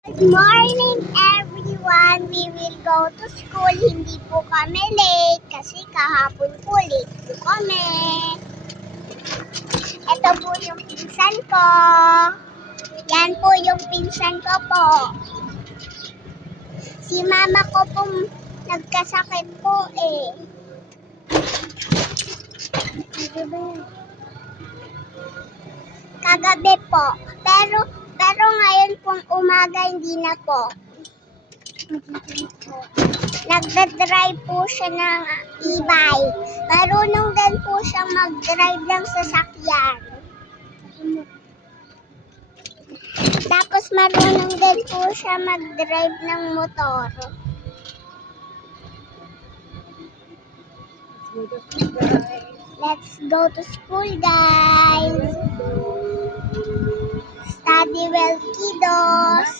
Good morning everyone! We will go to school. Hindi po kami late kasi kahapon po late po kami. Ito po yung pinsan ko. Yan po yung pinsan ko po. Si mama ko po nagkasakit po eh. Kagabi po. Pero ngayon pong umaga hindi na po. Nagda-drive po siya ng e-bike. Marunong din po siyang mag-drive ng sasakyan. Tapos marunong din po siya mag-drive ng motor. Let's go to school, guys. Study well, kiddos.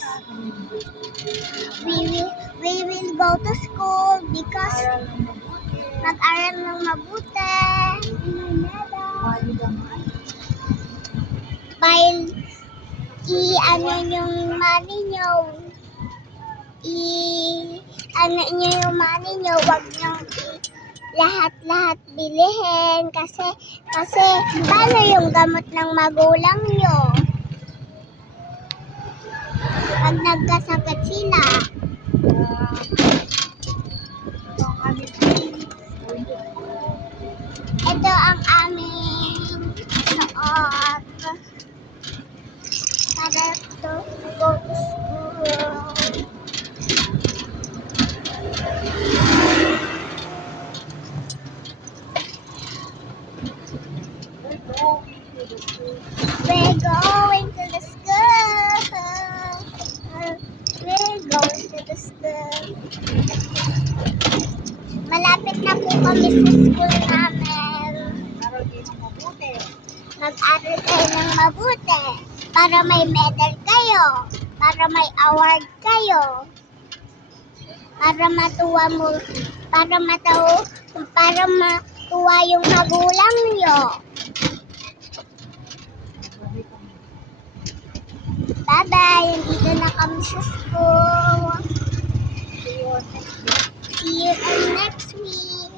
We will go to school because mag-aral ng mabuti. While i-ano yung money nyo, wag nyo lahat-lahat bilihin kasi paano yung gamot ng magulang nyo? Pag nagkasakit sila. Ito ang aming suot para to go to school. We're going to the school. We're going to the school. Malapit na po kami sa school namin. Mag-aral kayo ng mabuti para may medal kayo, para may award kayo, para matuwa yung magulang nyo. Bye-bye! Nandito na kami sa school. See you next week.